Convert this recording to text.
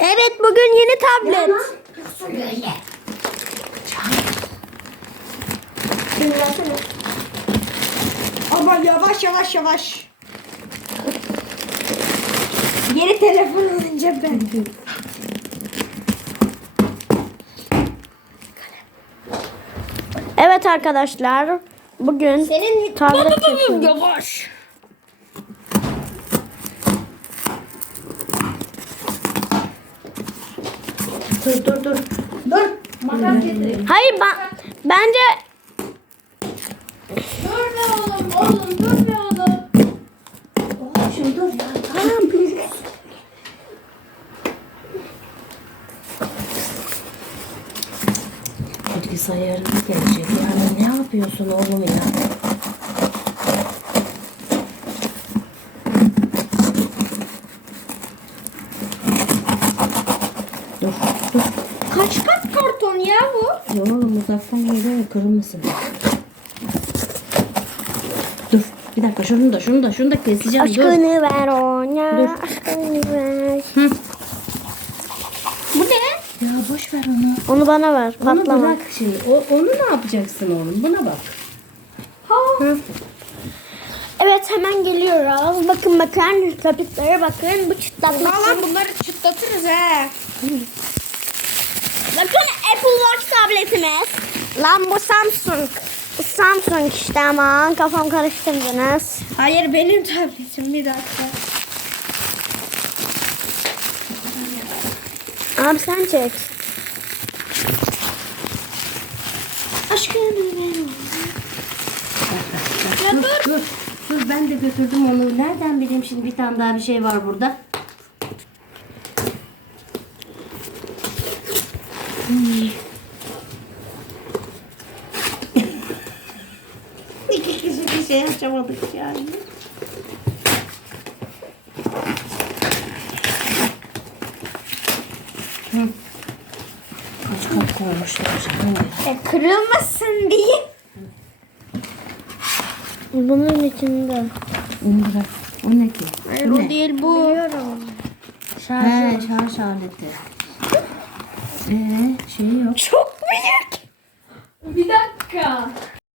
Evet bugün yeni tablet. Ama yavaş yavaş yavaş. Yeni telefon alınca ben. Evet arkadaşlar bugün Senin tablet. Yavaş. Dur dur dur. Dur. Makas getireyim. Hayır ben bence Dur be oğlum oğlum dur be oğlum. Oğlum şimdi dur ya. Tamam büyük. Bilgisayarına gelecek. Yani ne yapıyorsun oğlum ya? Dur, dur. Kaç kat karton ya bu? Ya oğlum uzaktan geliyor kırılmasın. Dur, bir dakika şunu da şunu da şunu da keseceğim. Dur. aşkını ver ona. Dur. Aşkını ver. Bu ne? Ya boş ver onu. Onu bana ver. Onu Patlama. bırak şimdi. O, onu ne yapacaksın oğlum? Buna bak. Hı. Evet hemen geliyoruz. Bakın bakın tabitlere bakın. Bu çıtlatmak Valla bunları çıtlatırız he. Bakın Apple tabletimiz. Lan bu Samsung. Bu Samsung işte ama kafam karıştırdınız. Hayır benim tabletim bir dakika. Abi sen çek. Aşkını ver. dur, dur. Dur ben de götürdüm onu. Nereden bileyim şimdi bir tane daha bir şey var burada. Hmm. Şey açamadık yani. Hı. Kaç kat koymuşlar. E, kırılmasın diye. Bunun içinde. Onu bırak. O ne ki? Hayır Bu o değil bu. He, şarj aleti. Ee, şey yok. Çok büyük. Bir dakika.